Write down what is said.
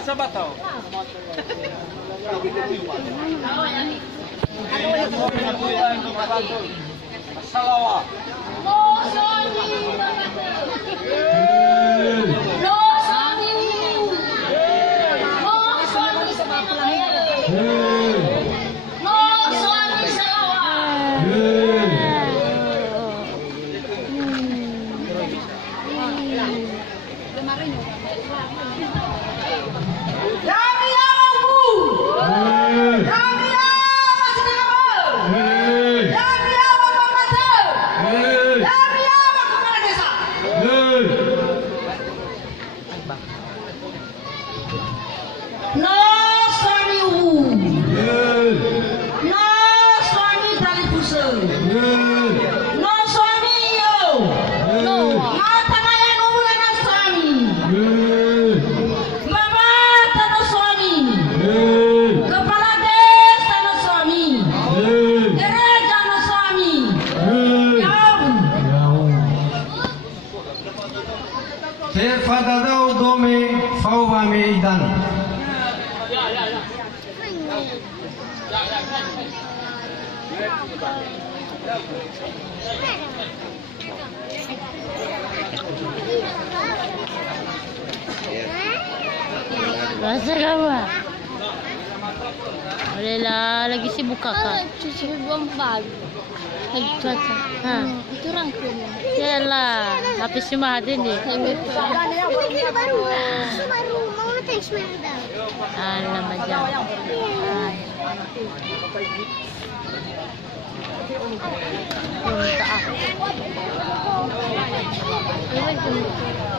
Sabat tau. Salawat. Fadadau dome fauwa meidan. Rasa kawan. Boleh lah, lagi sibuk kakak. Cuci buang baru. Lagi cuaca. Ha. Itu rangkum. Yalah, habis cuma ada ni. Ini baru. Baru mau thanks merda. Alah macam. Minta ah.